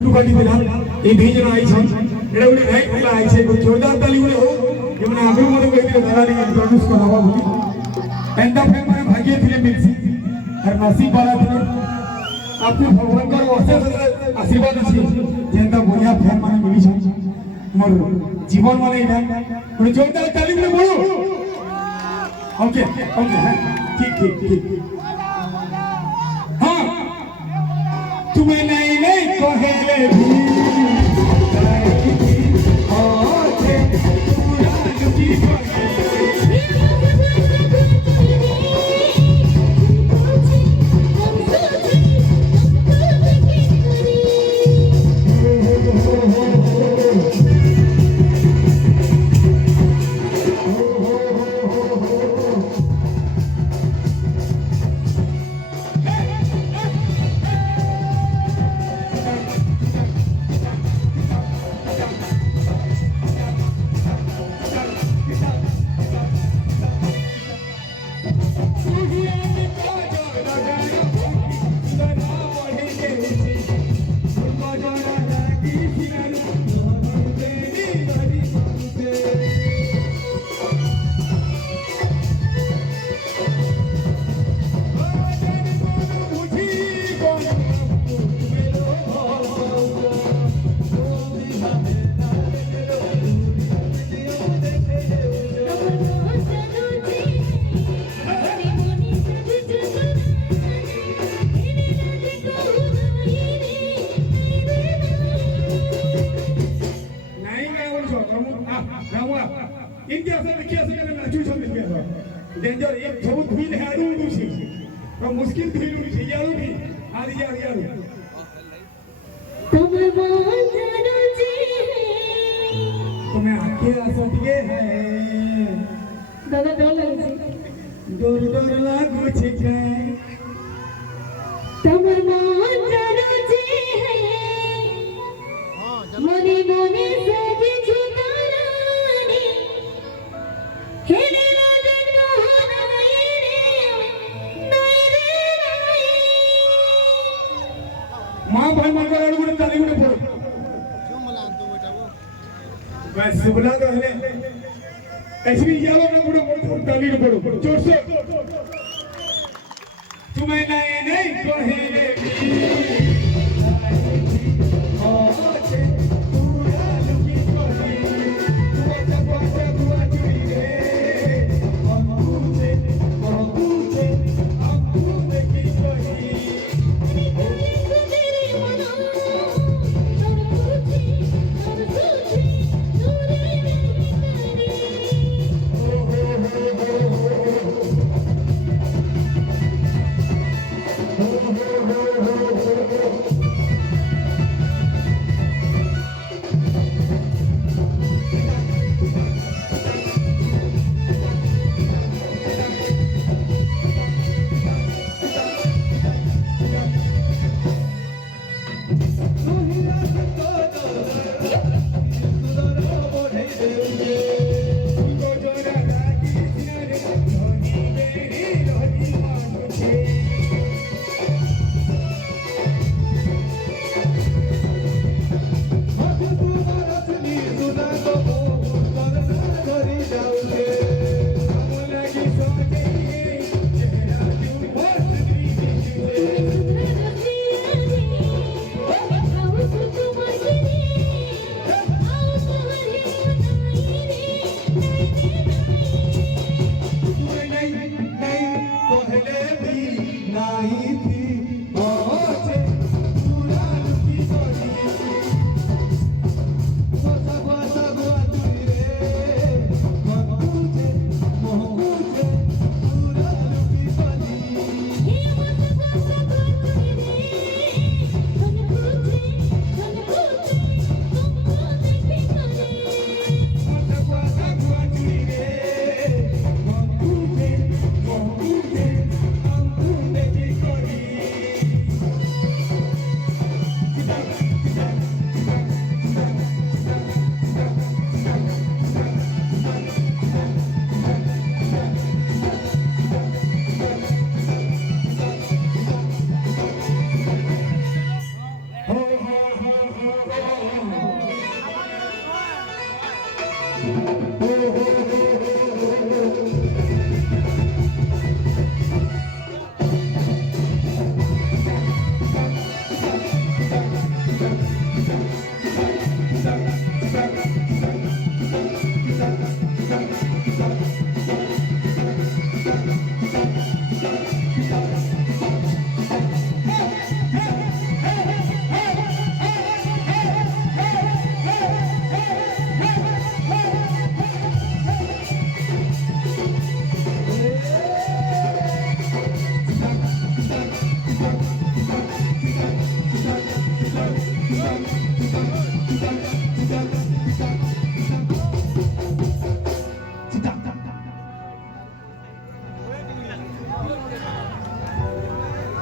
दुकानी दिला ये बीज ना आई छन एडा गुडी राइट होला आई छे जोरदार ताली गुडी हो जे माने आगु मोर कहि दिले धराली इंट्रोड्यूस करावा बुली एंड ऑफ माने भाग्य थिले मिलसी और नसीब वाला थिले आपको भगवान का अशेष आशीर्वाद अछि जेंता बढ़िया फैन माने मिली छन मोर जीवन माने इना गुडी जोरदार ताली गुडी बोलो ओके ओके ठीक ठीक ठीक हां तुम्हें नहीं नहीं कहेले भी ओके पूरा दुखी डेंजर एक सब धुइल हाडू दुसी और मुश्किल धुइल दुसी यारू भी आदि यारू यारू तुम्हें मान जानो जी तुम्हें आके आसतिए है दादा डर लगे डर डर लागो छिके तुम्हें मान जानो जी है मने मने सजी छुटारानी हेले मां भाई मन कर गुड ताली गुड पड़ो क्यों मलान तो बेटा वो बस बुला दो हले ऐसी यालो ना गुड ताली गुड पड़ो जोर से तुम्हें नहीं नहीं कहेले भी